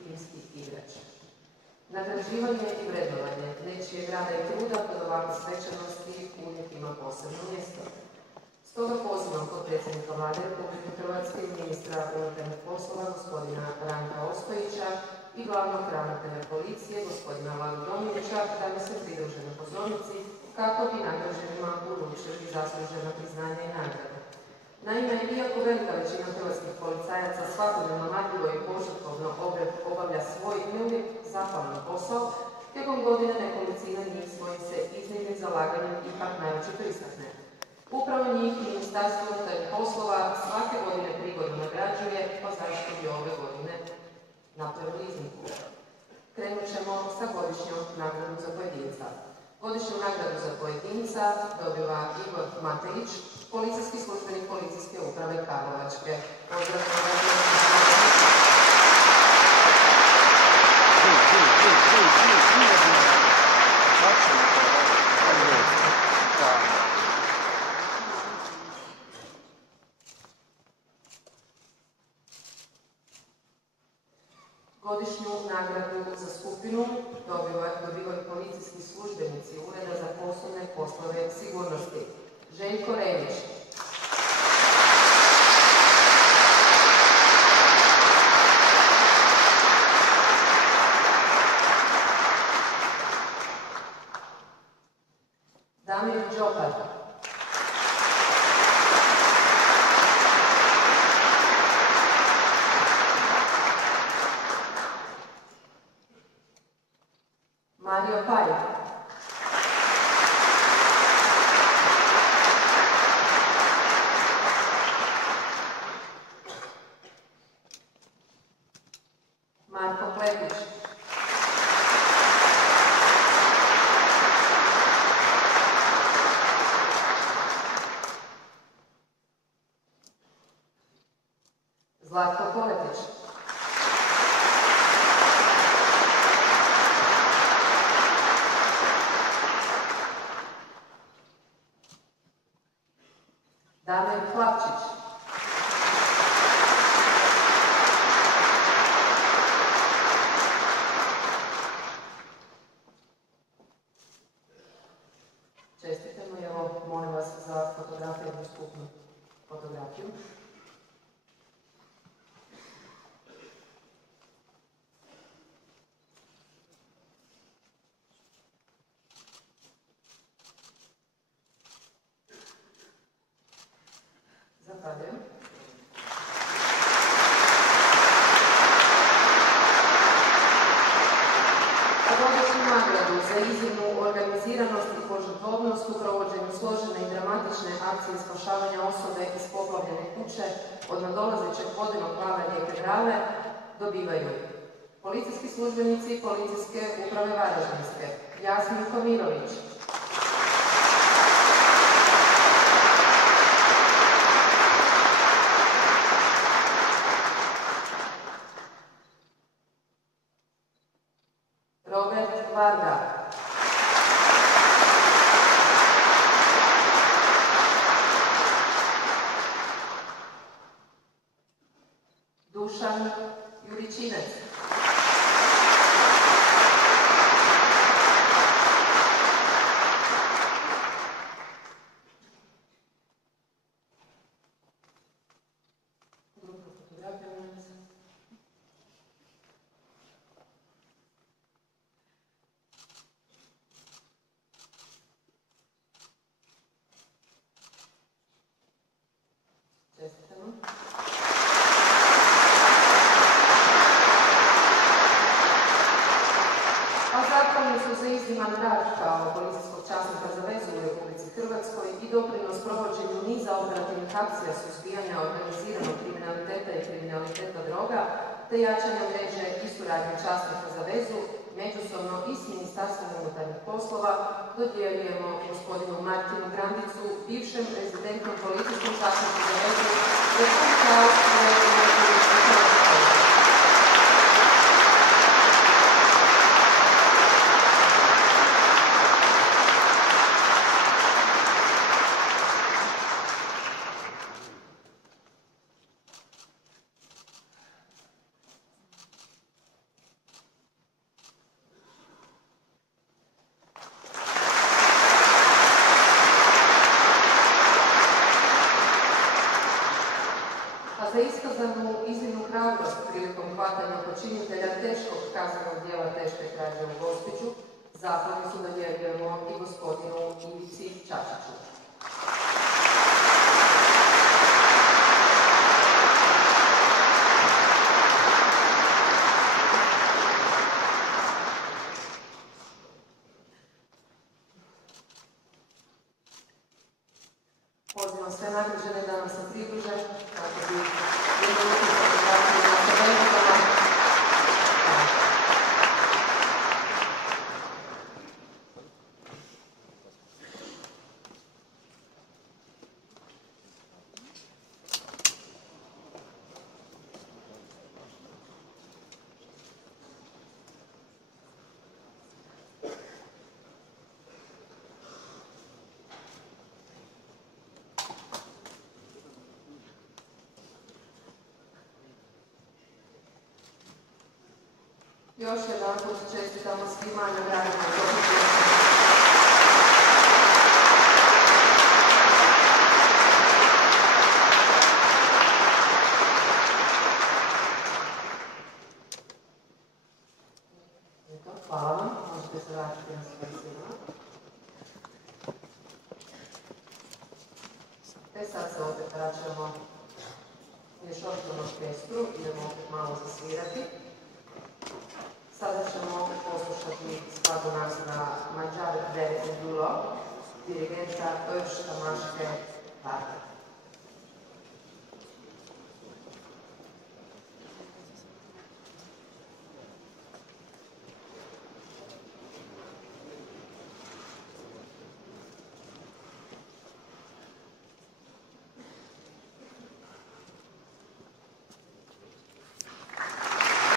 timski igrač. Nagrađivanje i vrednovanje nečijeg rada i truda kod ovakve svečanosti uvijek ima posebno mjesto. Stoga pozivam potpredsjednika Vlade Republike Hrvatske i ministra unutarnjih poslova gospodina Ranka Ostojića i glavnog ravnatelja policije gospodina Vladu Domića da mi se pridruže na pozornici kako bi nagrađenima uručili zaslužena priznanja i nagrade. Naime, iako velika većina hrvatskih policajaca svakodnevno marljivo i požrtvovno obavlja svoj neuvijek zahvalan posao, tijekom godine nekolicina njih svojim se iznimnim zalaganjem ipak naročito istakne. Upravo njih Ministarstvo unutarnjih poslova svake godine prigodno nagrađuje, pa zašto bi ove godine napravili iznimku. Krenut ćemo sa godišnjom nagradom za pojedinca. Godišnju nagradu za pojedinca dobiva Igor Matejić, policijski službenik Policijske uprave Karlovačke. Godišnju nagradu za skupinu dobivaju policijski službenici Ureda za poslovne poslove sigurnosti. Željko Renić. Damir Đopar. Mario Pari. Marko Kletić. Zlatko Koletić. Damir Hlapčić. Čestitamo i evo, molim vas za fotografiju, jednu skupnu fotografiju. Zahvaljujem. Godišnju nagradu za iznimnu organiziranost i požrtvovnost u provođenju složene i dramatične akcije spašavanja osobe iz poplavljene kuće od nadolazećeg vodenog vala rijeke Drave dobivaju policijski službenici Policijske uprave Varaždinske, Jasmin Komirović, Robert Varga, Dušan Juričinec, za izniman rad kao policijskog časnika za vezu u Republici Hrvatskoj i doprinos provođenju niza operativnih akcija suzbijanja organiziranog kriminaliteta i kriminaliteta droga, te jačanja mreže i suradnje časnika za vezu, međusobno i s Ministarstvom unutarnjih poslova dodjeljujemo gospodinu Martinu Grandicu, bivšem rezidentnom policijskom časniku za vezu, Republike Austrije i Republike Hrvatske. Zahvalnicu dodjeljujemo i gospodinu Ivici Čačiću. Pozivam sve nagrađene da nam se pridruže kako bi jednu satisfakciju na Sabenicama. Još jedan put čestitamo svima nagradima za hvala vam, možete se vratiti na svoje svima. Sad se opet vraćamo mješovitom orkestru, idemo opet malo zasvirati. Sada ćemo opet poslušati skladbu naziva Mangiare bene con Dulò, dirigenta Özta Maške Varga.